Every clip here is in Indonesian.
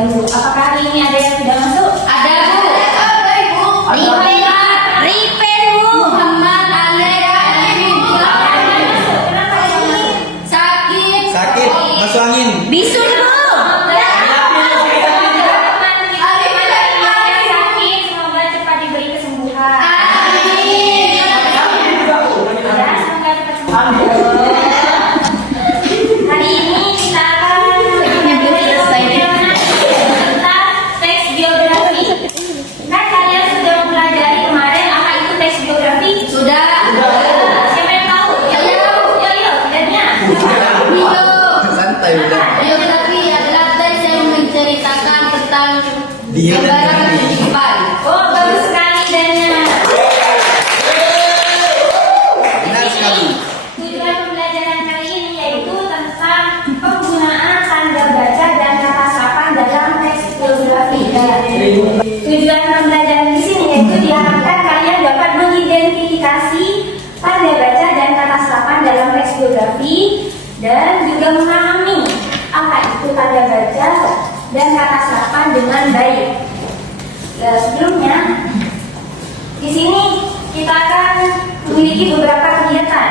sidang Bu. Apakah hari ini ada yang tidak masuk? Ada Bu. Ripen Bu. Muhammad Alek. Kenapa ini? Sakit. Sakit, masuk angin. Bisul Bu. Semoga cepat diberi kesembuhan. Amin. Ya, semoga cepat sembuh. Hari ini kita akan tentang teks biografi. Kan kalian sudah mempelajari kemarin apa itu teks biografi? Sudah. Siapa yang tahu? Yo, tidaknya. Santai udah. Biografi adalah teks yang menceritakan tentang Dia dan gambaran diri. kehidupan. Oh, bagus sekali Danya. Benar sekali. Tujuan pembelajaran kali ini yaitu tentang penggunaan tanda baca dan kata sapa dalam teks biografi. Tujuan pembelajaran di sini yaitu diharapkan kalian dapat mengidentifikasi tanda baca dan kata sapa dalam teks biografi dan juga memahami apa itu tanda baca dan kata sapa dengan baik. Sebelumnya di sini kita akan memiliki beberapa kegiatan.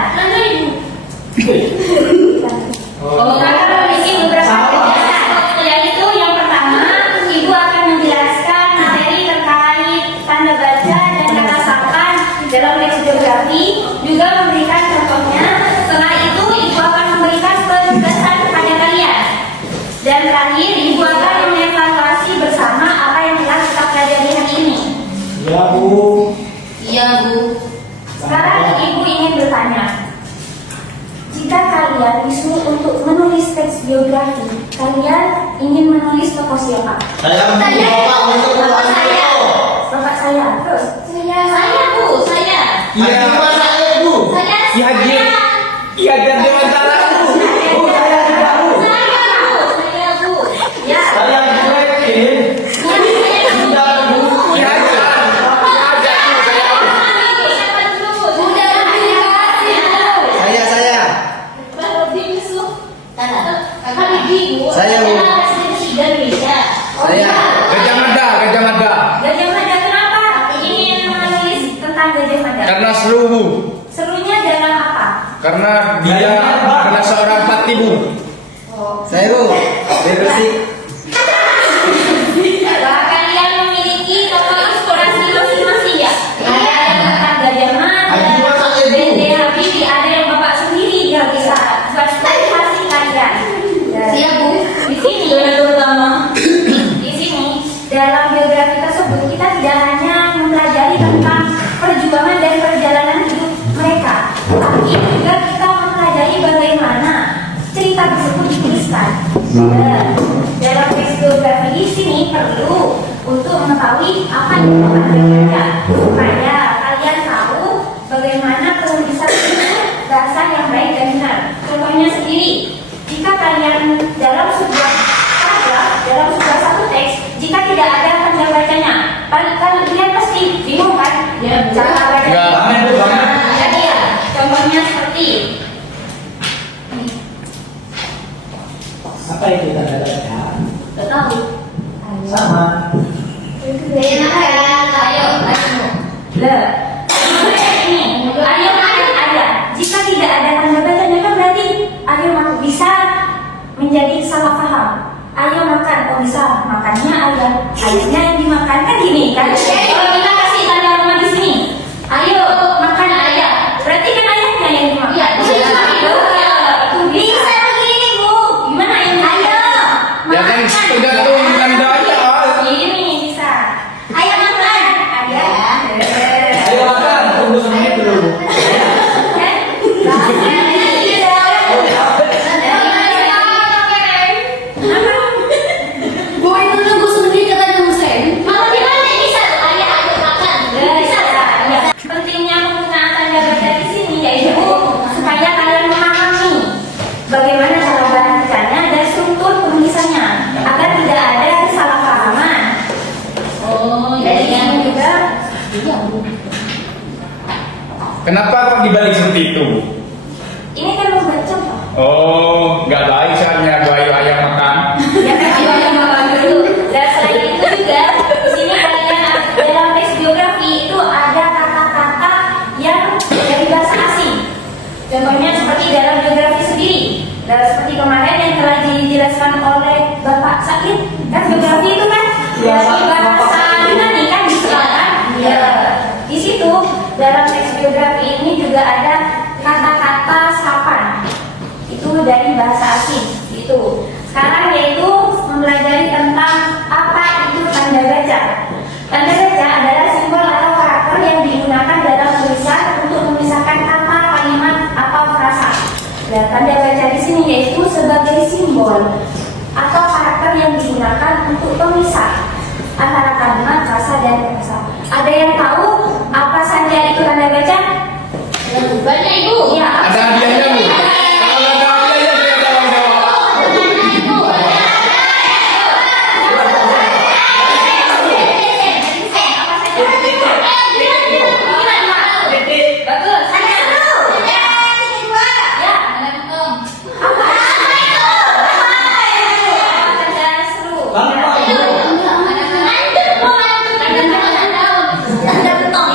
Kita akan memiliki beberapa kegiatan, yaitu yang pertama, Ibu akan menjelaskan materi terkait tanda baca dan kata sapa dalam teks biografi, juga memberikan contohnya. Setelah itu, Ibu akan memberikan penugasan kepada kalian. Dan terakhir, Ibu akan mengevaluasi bersama apa yang telah kita pelajari hari ini. Ya Bu. Iya Bu. Sekarang Ibu ingin bertanya, jika kalian disuruh untuk menulis teks biografi, kalian ingin menulis tokoh siapa? Saya Bapak untuk Saya. Bapak saya, terus? Saya Bu. Saya. Iya. Saya Bu. Saya. Si Haji. Iya dan Dewantara Bu. Bu saya juga Bu. Saya Bu. Ya. Saya Jurekin. Sudah Bu. Si Haji. Saya. Saya Bu. Saya. Gajah Mada. Gajah Mada kenapa ingin menulis tentang Gajah Mada? Karena seru Bu. Serunya dalam apa? Karena dia adalah seorang pati Bu. Saya Bu. Bersih. Bahwa kalian memiliki tokoh inspirasi masing-masing ya? Ada yang tentang Gajah Mada, Dede Habibie, ada yang Bapak sendiri yang bisa buat inspirasi kalian. Siap Bu. Di sini, di sini dalam biografi tersebut kita tidak hanya mempelajari tentang perjuangan dan perjalanan hidup mereka, tapi juga kita mempelajari bagaimana cerita tersebut dituliskan. Dalam teks biografi di sini perlu untuk mengetahui apa yang Bapak baca supaya kalian tahu bagaimana penulisan bahasa yang baik dan benar. Contohnya sendiri, jika kalian dalam sebuah paragraf, dalam sebuah satu teks, jika tidak ada tanda bacanya, kalian pasti bingung kan? Ya, cara bacanya. Enggak. Jadi ya, contohnya seperti Apa itu tanda baca? tidak tahu. Sama. Ayo. Le, ini, ayo ada. Jika tidak ada tanda bacanya kan berarti ayo bisa menjadi salah paham. Ayo makan, kok bisa makannya ayam. Ayamnya yang dimakan kan gini kan? Kalau kita kasih tanda rumah di sini, ayo makan ayam. Berarti kan ayamnya yang dimakan. Iya, Itu bisa begini Bu. Gimana yang ayo? Ya kan tergantung tandanya. Ini bisa. Ayo makan. Ayam. Ayo makan. Tunggu semenit dulu. Bu itu nunggu sendiri katanya Muslim. Malah di mana bisa? Ayah ayo makan. Bisa. Pentingnya penggunaan tanda baca di sini yaitu supaya kalian memahami bagaimana cara bacanya dan struktur penulisannya agar tidak ada kesalahpahaman. Oh, Jadi ini juga iya Bu. Kenapa kok dibalik seperti itu? ini kan membaca Pak. Oh, nggak baik soalnya gua ayam makan. Ya kan ayo yang makan dulu. dalam teks biografi ini juga ada kata-kata sapan. Itu dari bahasa asing. Itu. Sekarang yaitu mempelajari tentang apa itu tanda baca. Tanda baca adalah simbol atau karakter yang digunakan dalam tulisan untuk memisahkan kata, kalimat, atau frasa. Dan tanda baca di sini yaitu sebagai simbol atau karakter yang digunakan untuk pemisah antara kalimat, frasa, dan frasa. Ada yang tahu apa saja itu tanda baca? Banyak ibu. Iya. Ada hadiahnya Bu. Kalau ada hadiahnya saya tolong jawab. Bagus. Ya. Tanda seru.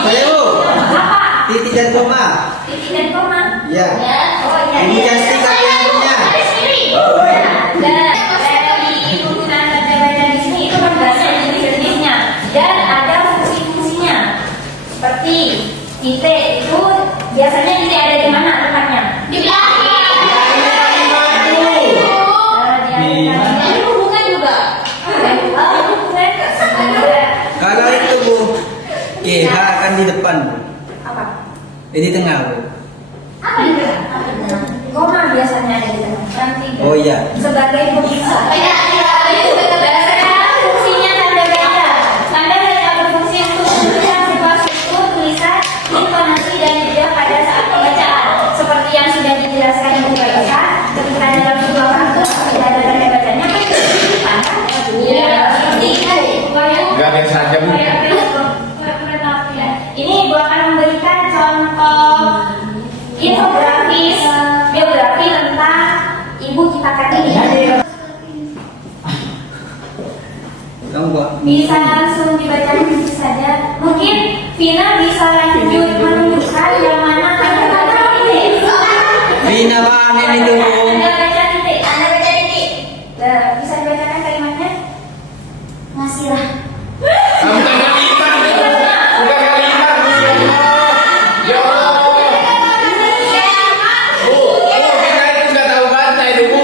Saya Bu. Apa? Titik dan koma. Titik dan koma. Ya. Oh iya. Ibu iya. cantik tapi yang punya. Dan dari penggunaan tanda baca di sini itu kan banyak jenis-jenisnya dan ada fungsi-fungsinya. Seperti titik itu biasanya titik ada di mana tempatnya? Di belakang. Ini hubungan juga. Kalau itu Bu, H akan di depan Bu. Apa? Di tengah Bu. Apa itu? Koma biasanya ada di tengah. Nanti. Oh iya. Sebagai pemisah. Dan fungsinya tanda baca. Tanda baca berfungsi untuk menunjukkan sebuah struktur tulisan, intonasi, dan juga pada saat pembacaan. Seperti yang sudah dijelaskan Ibu barusan, ketika dalam sebuah kasus tidak ada tanda bacanya, kan dituliskan, kan? Iya, seperti itu. Enggak biasa aja Bu. Ini Ibu akan memberikan contoh infografis biografi tentang Ibu Kita Kartini. Kamu buat. Bisa langsung dibaca begitu saja. Mungkin Vina bisa lanjut menunjukkan yang mana tanda baca titik. Vina mana ini Bu? Tanda baca titik. Anda baca titik. Bisa dibacakan kalimatnya? Ngasirah. Kamu bukan kalimat. Bukan kalimat Bu. Ya Allah. Bu, kita itu nggak tahu baca itu Bu.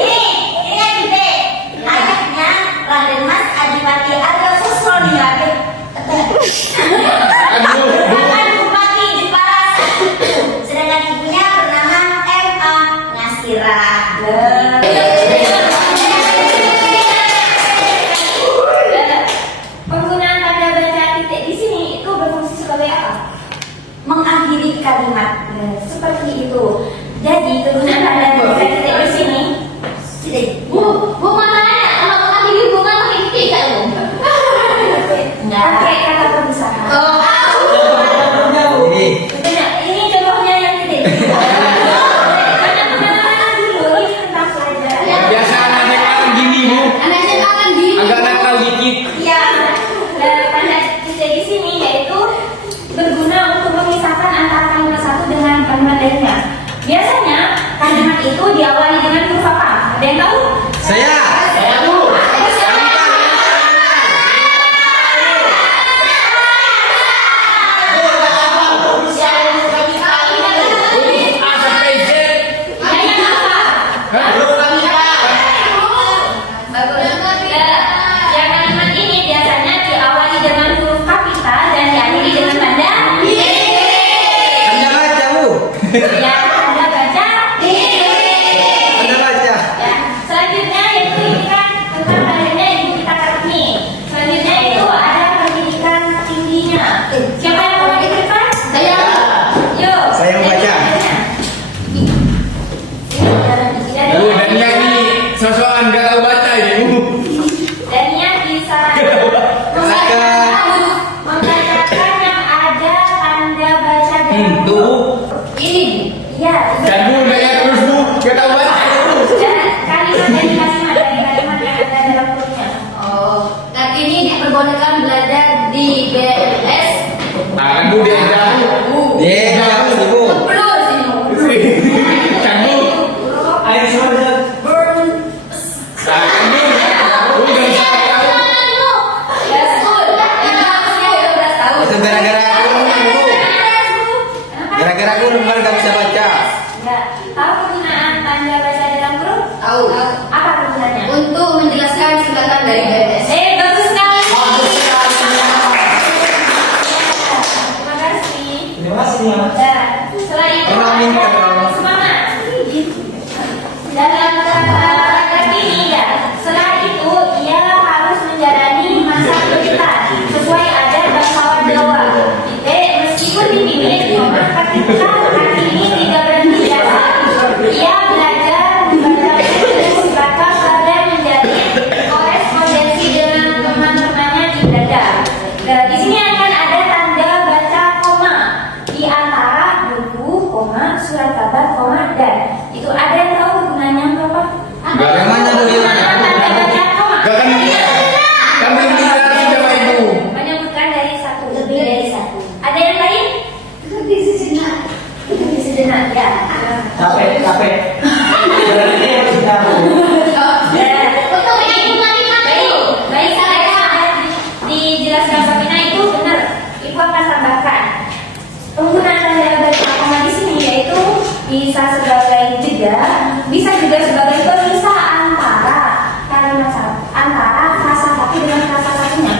Ini kan titik. Ayahnya Raden Mas Adipati Arya Susroni Raden. Aduh, Bu. Mantan Bupati Jepara. Sedangkan ibunya bernama M.A. Ngasirah. Penggunaan tanda baca titik di sini itu berfungsi sebagai apa? Mengakhiri kalimat. Seperti itu. Jadi kegunaan tanda baca titik di sini. Bu makanya kalau mengakhiri hubungan pakai titik kan Bu? Pakai kata pemisahan. Ini. Betul, ini contohnya yang titik. Karena pengenalan dulu ini tentang pelajaran. Biasa anak nakal gini Bu. Anak SMA kan gini. Agak nakal dikit. Ya, tanda titik di sini yaitu berguna untuk memisahkan antara kalimat satu dengan kalimat lainnya. Biasanya kalimat itu diawali dengan huruf apa? Ada yang tahu? Saya. A sampai Z. Kalimat apa? Hah? Bagus. Ya, yang kalimat ini biasanya diawali dengan huruf kapital dan diakhiri dengan tanda Anda baca Bu. ya, tanda baca. Anda baca. Ya, selanjutnya itu ini kan tentang adanya Ibu Kita Kartini. Selanjutnya itu ada pendidikan tingginya. Siapa yang mau di depan? Saya. Yuk. Saya yang baca. Bu, dan yang ini sosokan nggak tahu baca ini Bu. Dan yang bisa Silakan. membacakan yang ada tanda baca dalam Tuh. ini. Iya. Dan Bu, nanya terus Bu, nggak tahu baca ini Bu. Dan kalimat dari kalimat yang ada dalam hurufnya. Oh, Kartini diperbolehkan belajar di BLS. Ah, kan Bu diajar Bu. Dia jauh Bu. Belum sini. Kan Bu. Ayo semua. Ah, kan Bu. Bu jangan salah tahu. Ya, Betul. Yang harusnya 12 tahun. Itu gara-gara Tahu. Apa tujuannya? Untuk menjelaskan singkatan dari BTS. Bagus sekali. Bagus sekali. Terima kasih. Terima kasih ya. Dan setelah itu Amin. ada semangat. Dalam kata ini ya, setelah itu ia harus menjalani masa pendidikan sesuai adat bangsawan Jawa. Meskipun dipimpin ketika hati ini tidak berhenti biasa, ia belajar membaca tulis baca dan menjadi korespondensi dengan teman-temannya di Belanda. Nah, di sini akan ada tanda baca koma di antara buku, koma, surat kabar, koma, dan itu ada yang tahu gunanya apa? Enggak, yang mana tuh, yang mana? Tanda baca koma. Enggak kan ini. Kamu yang dijelasin sama ibu. Menyebutkan dari satu lebih dari satu. Ada yang lain? Lebih sejenak. Lebih sejenak ya. Capek. Berarti harus tahu. Untuk hitungan lima itu. Baik, saya dijelaskan Sabina itu benar. Ibu akan tambahkan. Penggunaan tanda baca koma di sini yaitu bisa sebagai jeda, bisa juga sebagai pemisah antara kalimat antara kata satu dengan kata satunya.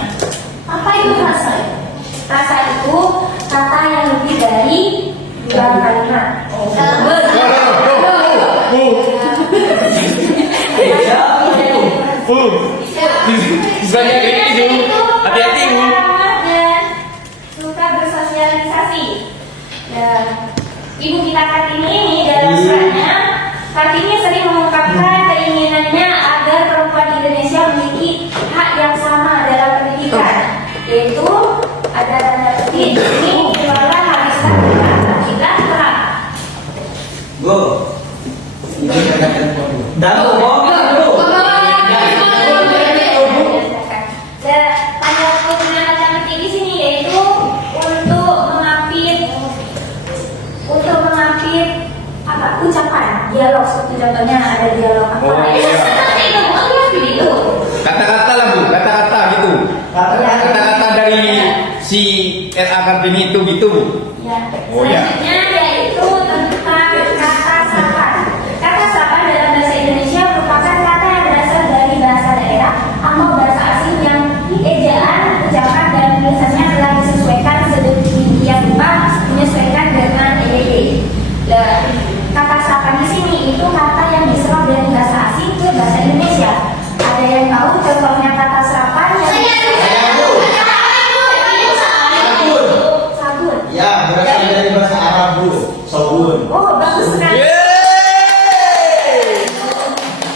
Apa itu rasa? Rasa itu kata yang lebih dari dua kalimat. Misalnya itu. Hati-hati ibu. Dan suka bersosialisasi. Dan ibu kita Kartini ini dalam suratnya, Kartini sering mengungkapkan keinginannya agar perempuan Indonesia memiliki hak yang sama dalam pendidikan, yaitu ada tanda petik ini keluarlah habiskan kita terang. Go. Tahu kok. Dan tanda penggunaan tanda petik di sini yaitu untuk mengampir apa ucapan dialog, seperti contohnya ada dialog apa Oh, iya. seperti itu. Kata-kata lah Bu, kata-kata gitu. Kata-kata. Kata-kata dari si R.A. Kartini itu gitu Bu. Ya. Oh, ya. Selanjutnya yaitu tentang kata sapa. Kata sapa dalam bahasa Indonesia merupakan kata yang berasal dari bahasa daerah atau bahasa asing yang ejaan, ucapan dan tulisannya telah disesuaikan sedemikian rupa menyesuaikan dengan EYD. Kata sapa di sini itu kata yang diserap dari bahasa asing ke bahasa Indonesia. Ada yang tahu contohnya kata sapa yang sabun. Ya, berasal dari bahasa Arab, Bu. Sabun. Oh, bagus sekali. Yeay.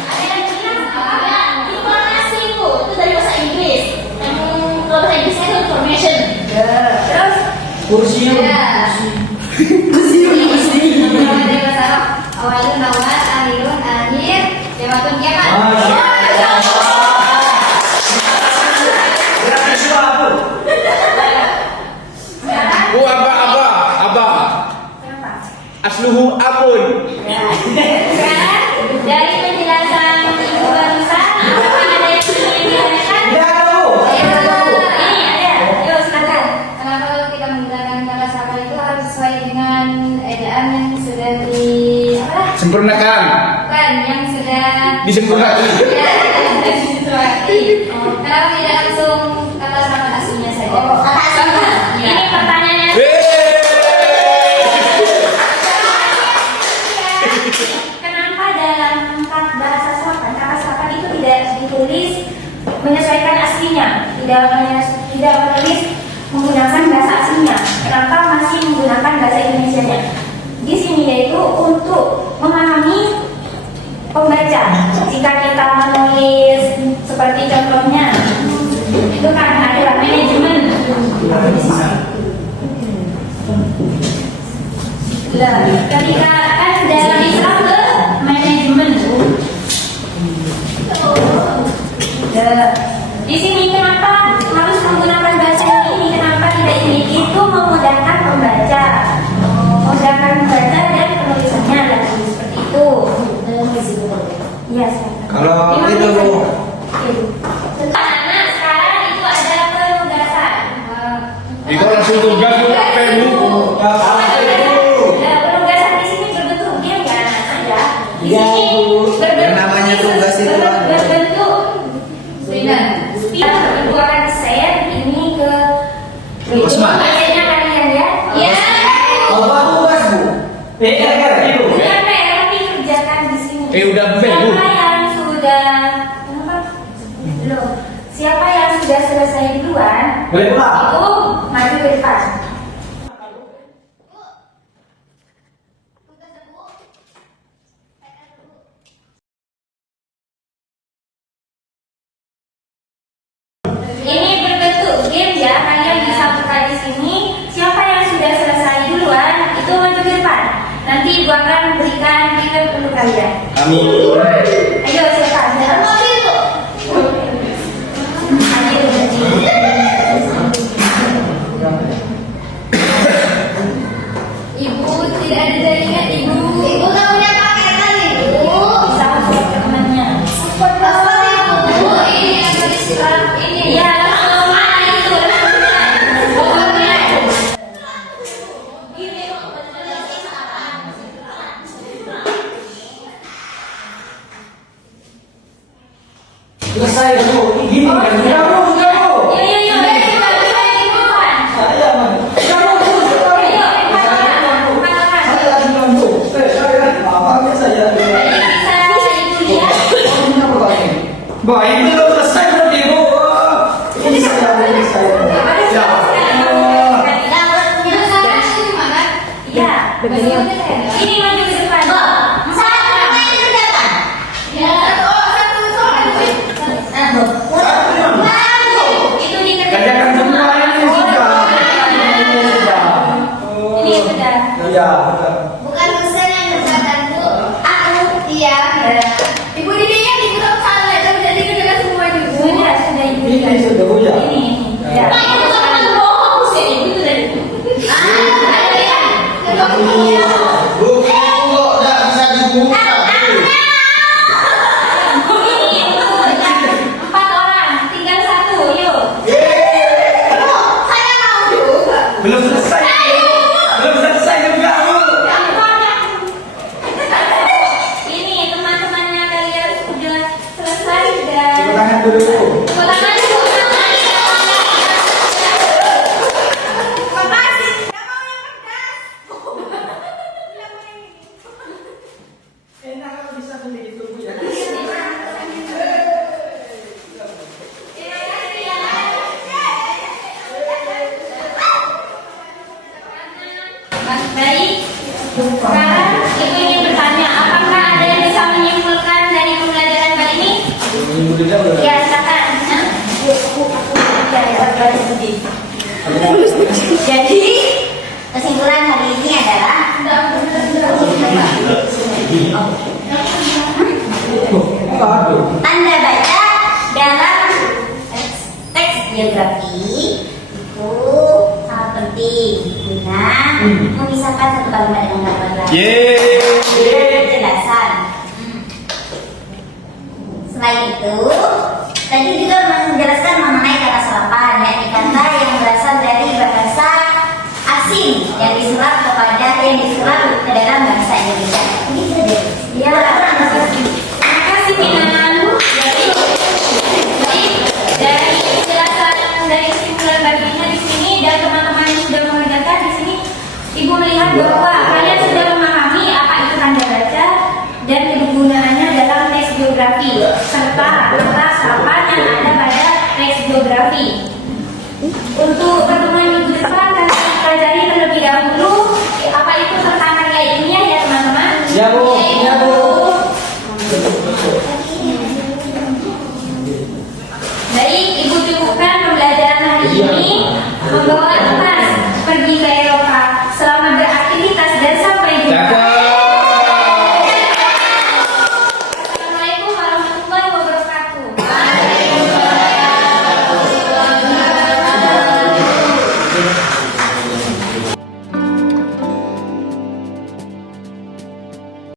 Ada yang bilang apa? Informasi Bu, itu dari bahasa Inggris. Kalau bahasa Inggrisnya itu information. Terus Kursium. Dari bahasa Arab. Awalun awal, akhirun akhir, jamatun kiamat. Berarti semua, Bu. Bu, abah. kenapa? Asluhu abun. Sekarang dari penjelasan Ibu barusan, apakah ada yang ingin ditanyakan? Tidak ada, Bu. Ini ada. Yuk silakan. Kenapa kalau kita menggunakan kata sapa itu harus sesuai dengan ejaan yang sudah Sempurnakan. bukan yang sudah Disempurnakan. ya sudah disesuaikan. Kenapa tidak langsung kata sapa aslinya saja? Ini pertanyaannya. Kenapa dalam bahasa Selatan kata Selatan itu tidak ditulis menyesuaikan aslinya, tidak menulis menggunakan bahasa aslinya? Kenapa masih menggunakan bahasa Indonesianya? Di sini yaitu untuk memahami pembaca. Jika kita menulis seperti contohnya, itu kan ada manajemen. Lah, ketika kan dalam Islam ke manajemen. Di sini kenapa harus menggunakan bahasa ini? Kenapa tidak ini? Itu memudahkan pembaca, dan penulisannya lagi seperti itu. Iya. Kalau itu, Bu. Anak sekarang itu ada penugasan. Itu langsung tugas Bu, apa Bu? Penugasan di sini berbentuk game ya, anak-anak ya. Di Iya, sini Bu. berbentuk Yang namanya Itu. Bukan PR, tapi kerjakan di sini. Udah Bu. Siapa yang sudah kenapa? Loh, siapa yang sudah selesai duluan? Boleh pulang. Itu maju ke depan. Ini berbentuk game ya, kalian bisa buka di sini. Siapa yang sudah selesai duluan, itu maju ke depan. Nanti Ibu akan berikan tiket untuk kalian. Kami. Ayo siapa? Siapa? Ibu tidak ada jaringan, Ibu. Ibu nggak punya paketan, Ibu. Bisa masuk ke temannya. Apa Ibu? Ini yang tadi silang ini. Iya, langsung mana itu? Selesai kamu. Gini kan. Kamu. Baik, belum selesai berarti Bu. Ini saya. Ya. Iya, ini maju ke depan. Itu dikerjakan. Kerjakan semua ini sudah. Ini sudah. Iya. Bukan Husen yang kerjakan, Bu. Aku, iya. Ibu didinya Ibu tak salah, tapi jadi kerjakan semua Ibu. Sudah Ibu. Ini sudah Bu ya. Ini. Ya. Pak, Ibu tak pernah bohong, Husen. Ibu itu dari ada ya. Bu, kok nggak bisa dibuka? Empat orang, tinggal satu, yuk. Saya mau juga. Belum selesai. Belum selesai juga Bu. Ini teman-temannya kalian sudah selesai dan Tepuk tangan dulu Bu. tepuk tangan dulu. Makasih. Nggak mau yang pedas. Enak kalau bisa beli itu Bu ya. Baik, sekarang Ibu ingin bertanya, apakah ada yang bisa menyimpulkan dari pembelajaran kali ini? Ya, silakan. Jadi kesimpulan hari ini adalah Anda baca dalam teks geografi itu sangat penting guna memisahkan satu kalimat dengan kalimat lain. Penjelasan. Selain itu, tadi juga menjelaskan mengenai kata serapan, yakni kata yang berasal dari bahasa asing yang diserap ke dalam bahasa Indonesia. Begitu deh. Ya, terima kasih Minan. Jadi dari penjelasan dari kesimpulan baginya di sini dan teman-teman yang sudah mengerjakan di sini, Ibu melihat bahwa